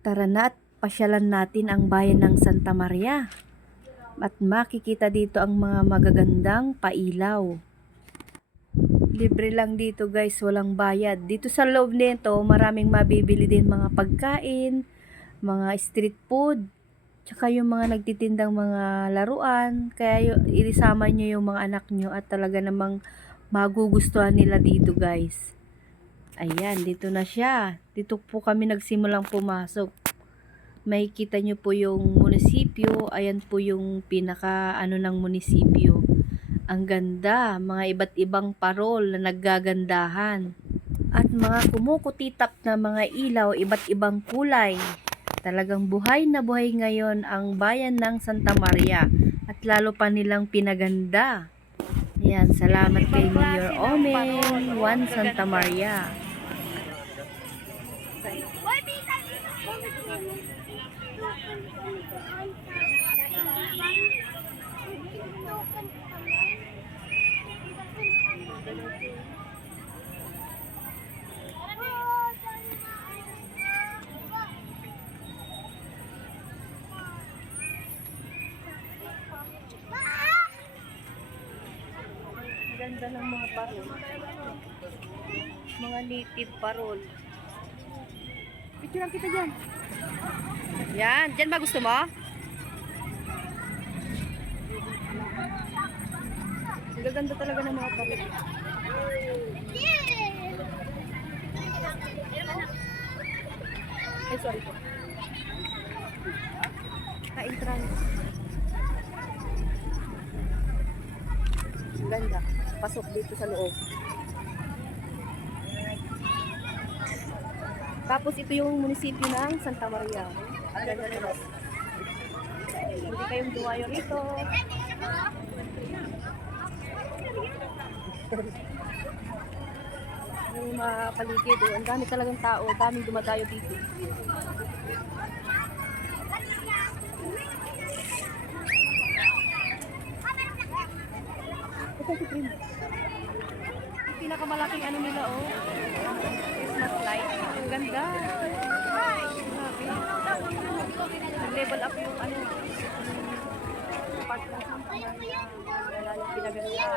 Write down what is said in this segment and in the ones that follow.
Tara na at pasyalan natin ang bayan ng Santa Maria. At makikita dito ang mga magagandang pailaw. Libre lang dito guys, walang bayad. Dito sa loob nito, maraming mabibili din mga pagkain, mga street food, tsaka yung mga nagtitindang mga laruan. Kaya yung, irisama nyo yung mga anak nyo at talaga namang magugustuhan nila dito guys. Ayan, dito na siya. Dito po kami nagsimulang pumasok. Makikita nyo po yung munisipyo. Ayan po yung pinaka ano ng munisipyo. Ang ganda, mga iba't ibang parol na naggagandahan. At mga kumukutitap na mga ilaw, iba't ibang kulay. Talagang buhay na buhay ngayon ang bayan ng Santa Maria. At lalo pa nilang pinaganda. Ayan, salamat kay Mayor Omen, Juan Santa Maria. Ganda ng mga parol. Mga native parol. Picture lang kita dyan. Yan, dyan ba gusto mo? Gaganda talaga ng mga parol. Ay, sorry po. Ka-entrance. Ang ganda. Pasok dito sa loob. Tapos ito yung munisipyo ng Santa Maria. Hindi kayong dumayo rito. Yung mga paligid, ang dami talagang tao, daming dumadayo dito. Ito si Prim. Pinakamalaking ano nila, oh. Christmas light. Ang ganda. Grabe. Nag-level up yung ano. yung Part ng Santa Maria. Wala yung pinaganda.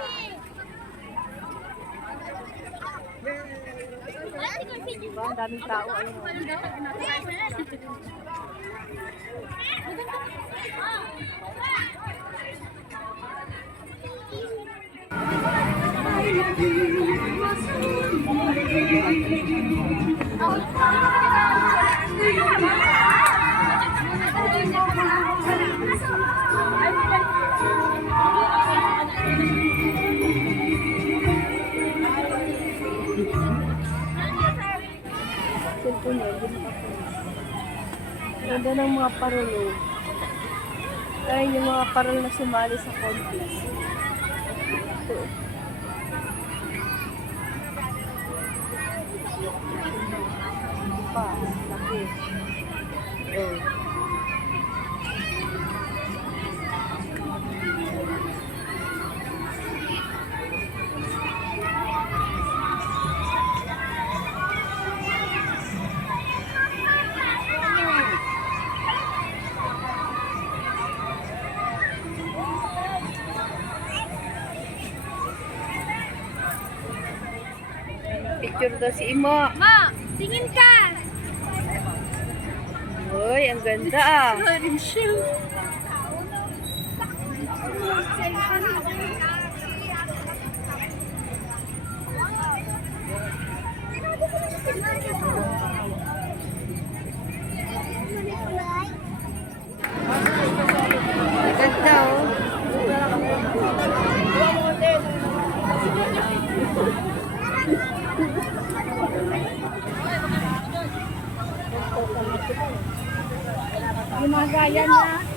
Diba? Ang daming tao. Ayun, oh. Cellphone Ganda ng mga parol, oh. Ayun yung mga parol na sumali sa contest. Ito. Pa, laki. Oh. Picture daw si Imo. Ma, tingin ka! Uy, ang ganda ah. Running shoe. Gumagaya na. Gumagaya.